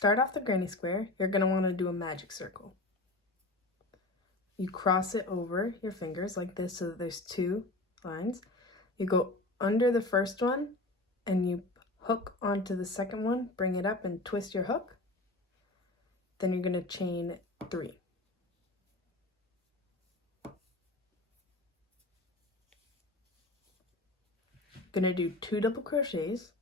start off the granny square, you're going to want to do a magic circle. You cross it over your fingers like this so that there's two lines. You go under the first one and you hook onto the second one, bring it up and twist your hook. Then you're going to chain 3. Going to do 2 double crochets.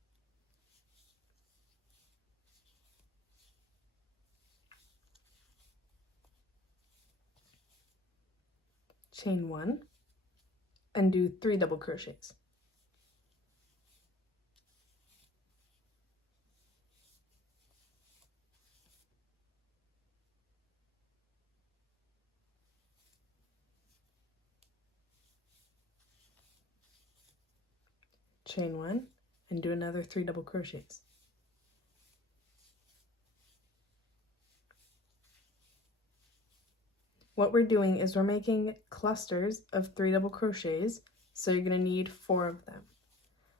Chain 1 and do 3 double crochets. Chain 1 and do another 3 double crochets. What we're doing is we're making clusters of 3 double crochets, so you're going to need 4 of them.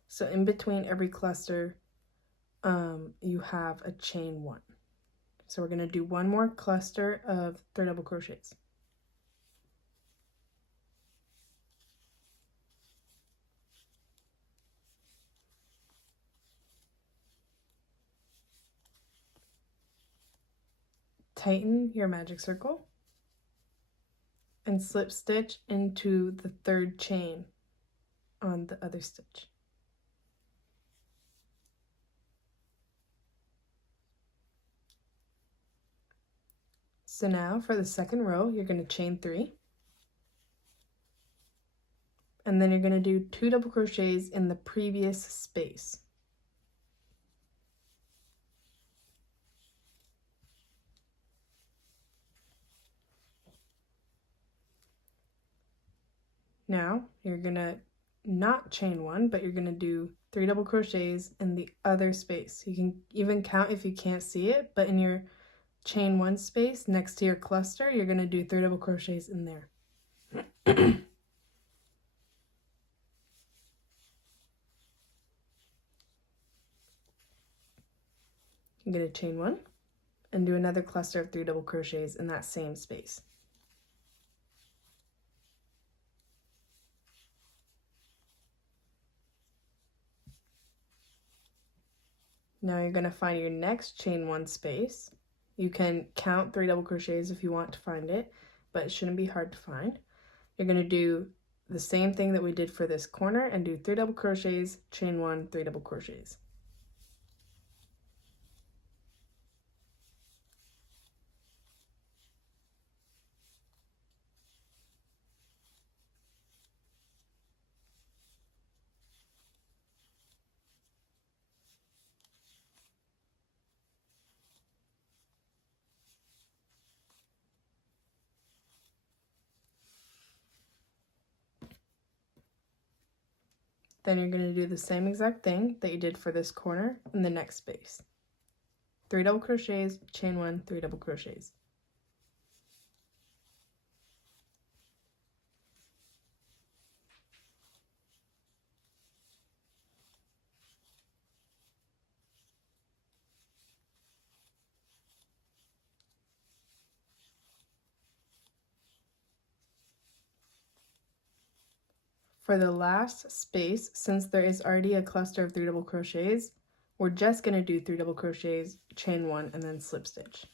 So in between every cluster, you have a chain 1. So we're going to do one more cluster of 3 double crochets. Tighten your magic circle and slip stitch into the 3rd chain on the other stitch. So now for the 2nd row, you're going to chain 3. And then you're going to do 2 double crochets in the previous space. Now you're going to not chain 1, but you're going to do 3 double crochets in the other space. You can even count if you can't see it, but in your chain 1 space next to your cluster, you're going to do 3 double crochets in there. You're going to chain 1 and do another cluster of 3 double crochets in that same space. Now you're going to find your next chain 1 space. You can count 3 double crochets if you want to find it, but it shouldn't be hard to find. You're going to do the same thing that we did for this corner and do 3 double crochets, chain 1, 3 double crochets. Then you're going to do the same exact thing that you did for this corner in the next space. 3 double crochets, chain 1, 3 double crochets. For the last space, since there is already a cluster of 3 double crochets, we're just going to do 3 double crochets, chain 1, and then slip stitch.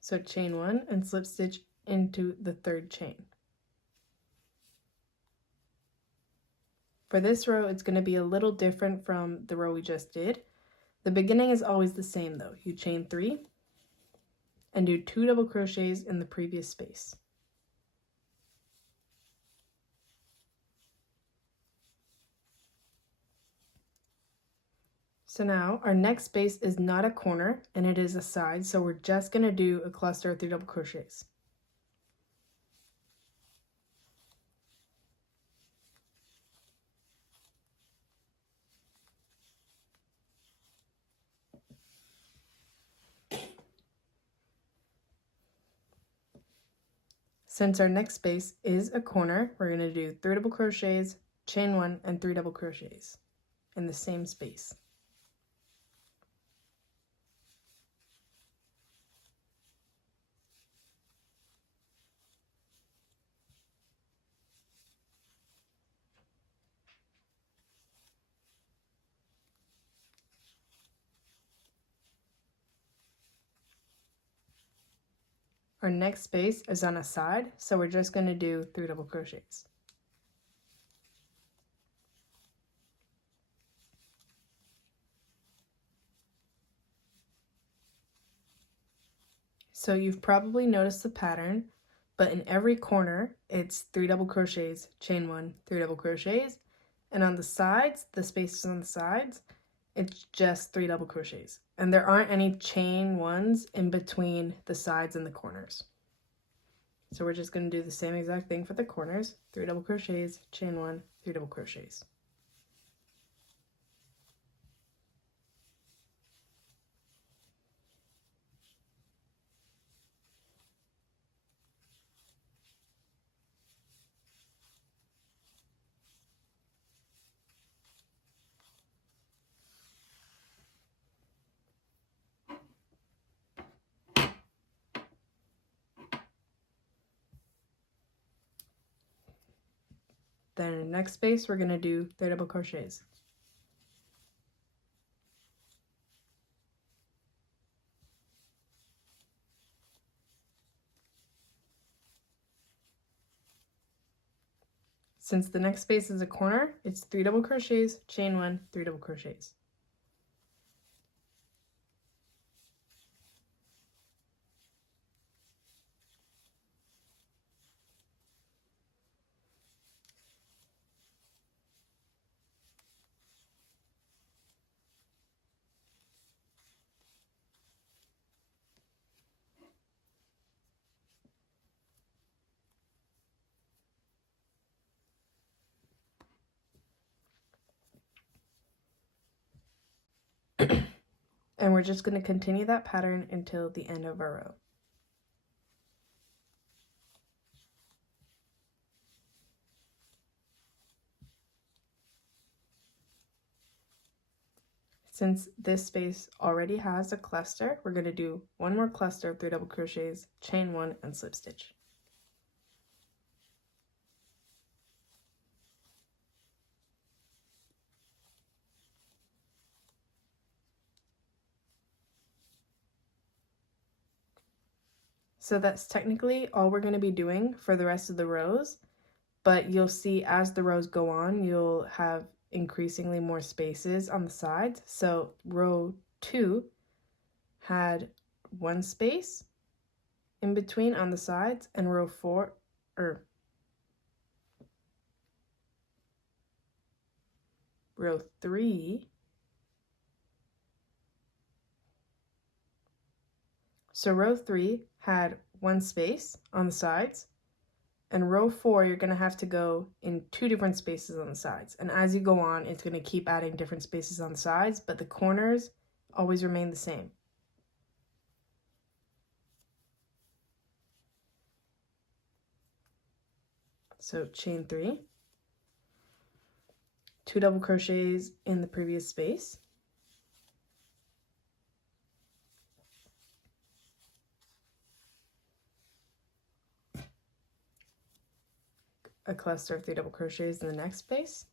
So chain 1 and slip stitch into the 3rd chain. For this row, it's going to be a little different from the row we just did. The beginning is always the same though. You chain 3 and do 2 double crochets in the previous space. So now our next space is not a corner and it is a side, so we're just going to do a cluster of 3 double crochets. Since our next space is a corner, we're going to do 3 double crochets, chain 1, and 3 double crochets in the same space. Our next space is on a side, so we're just going to do 3 double crochets. So you've probably noticed the pattern, but in every corner it's 3 double crochets, chain 1, 3 double crochets, and on the sides, the spaces on the sides, it's just 3 double crochets. And there aren't any chain 1s in between the sides and the corners. So we're just going to do the same exact thing for the corners, 3 double crochets, chain 1, 3 double crochets. Then in the next space, we're going to do 3 double crochets. Since the next space is a corner, it's 3 double crochets, chain 1, 3 double crochets. And we're just going to continue that pattern until the end of our row. Since this space already has a cluster, we're going to do one more cluster of 3 double crochets, chain 1, and slip stitch. So that's technically all we're going to be doing for the rest of the rows, but you'll see as the rows go on, you'll have increasingly more spaces on the sides. So row 2 had 1 space in between on the sides, and row 3, so row 3 had 1 space on the sides, and row 4 you're going to have to go in 2 different spaces on the sides, and as you go on it's going to keep adding different spaces on the sides, but the corners always remain the same. So chain 3, 2 double crochets in the previous space, a cluster of 3 double crochets in the next space,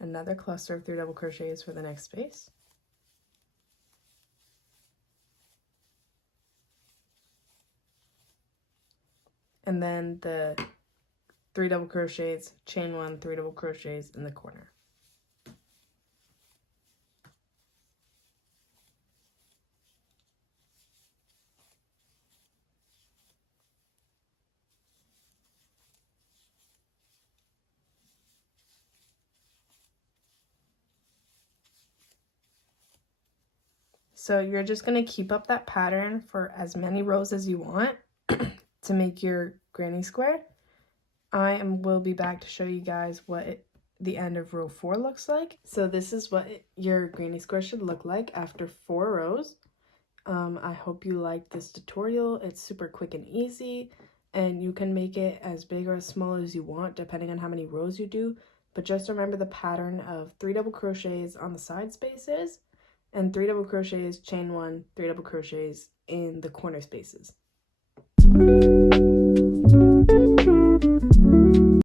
another cluster of 3 double crochets for the next space, and then the 3 double crochets, chain 1, 3 double crochets in the corner. So you're just going to keep up that pattern for as many rows as you want to make your granny square. Will be back to show you guys what the end of row 4 looks like. So this is what your granny square should look like after 4 rows. I hope you liked this tutorial. It's super quick and easy, and you can make it as big or as small as you want depending on how many rows you do. But just remember the pattern of 3 double crochets on the side spaces and 3 double crochets, chain 1, 3 double crochets in the corner spaces.